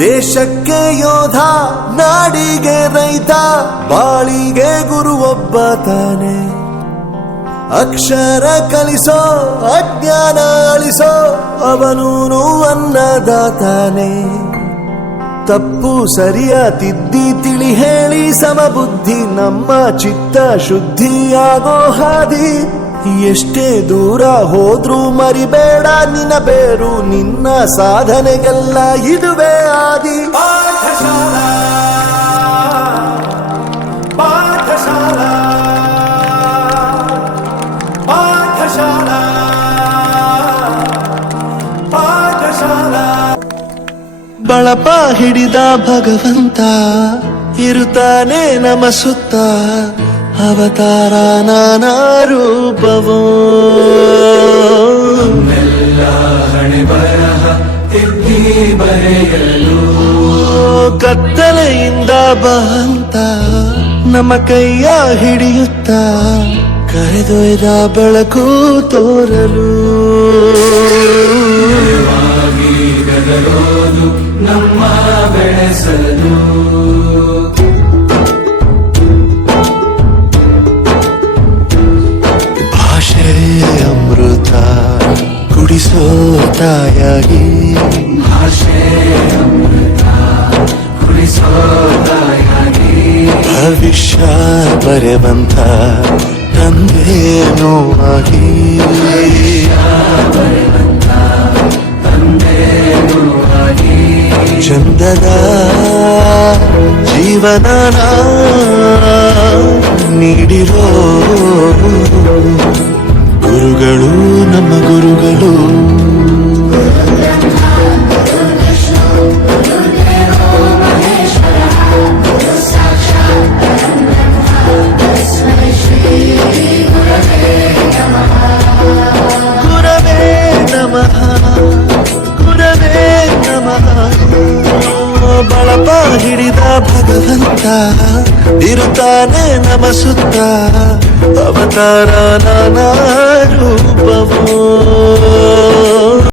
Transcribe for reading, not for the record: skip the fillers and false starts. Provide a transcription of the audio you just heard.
ದೇಶಕ್ಕೆ ಯೋಧ, ನಾಡಿಗೆ ರೈತ, ಬಾಳಿಗೆ ಗುರು ಒಬ್ಬ ತಾನೆ. ಅಕ್ಷರ ಕಲಿಸೋ, ಅಜ್ಞಾನ ಅಳಿಸೋ, ಅವನೂನು ಅನ್ನದಾತಾನೆ. ತಪ್ಪು ಸರಿಯ ತಿದ್ದಿ ತಿಳಿ ಹೇಳಿ ಸಮಬುದ್ಧಿ, ನಮ್ಮ ಚಿತ್ತ ಶುದ್ಧಿಯಾಗೋ ಹಾದಿ. ಎಷ್ಟೇ ದೂರ ಹೋದ್ರೂ ಮರಿಬೇಡ ನಿನ್ನ ಬೇರು, ನಿನ್ನ ಸಾಧನೆಗೆಲ್ಲ ಇದುವೇ ಆದಿ. ಪಾಠಶಾಲಾ ಪಾಠಶಾಲಾ ಪಾಠಶಾಲಾ ಪಾಠಶಾಲಾ. ಬಳಪ ಹಿಡಿದ ಭಗವಂತ ಇರುತ್ತಾನೆ ನಮ ಸುತ್ತ, ಅವತಾರ ನಾನಾ ರೂಪವೋ. ಹಣೆ ಬರಹ ತಿದ್ದಿ ಬರೆಯಲು, ಕತ್ತಲೆಯಿಂದ ಬಂತ ನಮ್ಮ ಕೈಯ ಹಿಡಿಯುತ್ತ, ಕರೆದೊಯ್ದ ಬೆಳಕು ತೋರಲು. ಗದರೋದು ನಮ್ಮ ಬೆಳೆಸಲು. ಭಾಷೆ ಅಮೃತ ಕುಡಿಸೋ ತಾಯಾಗಿ, ಭಾಷೆ ಅಮೃತ ಕುಡಿಸೋ ತಾಯಾಗಿ. ಭವಿಷ್ಯ ಬರೆವಂತ ತಂದೆನೂ ಆಗಿ, ಚಂದದ ಜೀವನ ನೀಡಿರೋ ಗುರುಗಳು ನಮ್ಮ ಗುರುಗಳು. ಗುರವೇ ನಮಃ, ಗುರವೇ ನಮಃ. ಬಳಪ ಹಿಡಿದ ಭಗವಂತ ಇರುತ್ತಾನೆ ನಮ ಸುತ್ತ, ಅವತಾರ ನಾನಾ ರೂಪವೋ.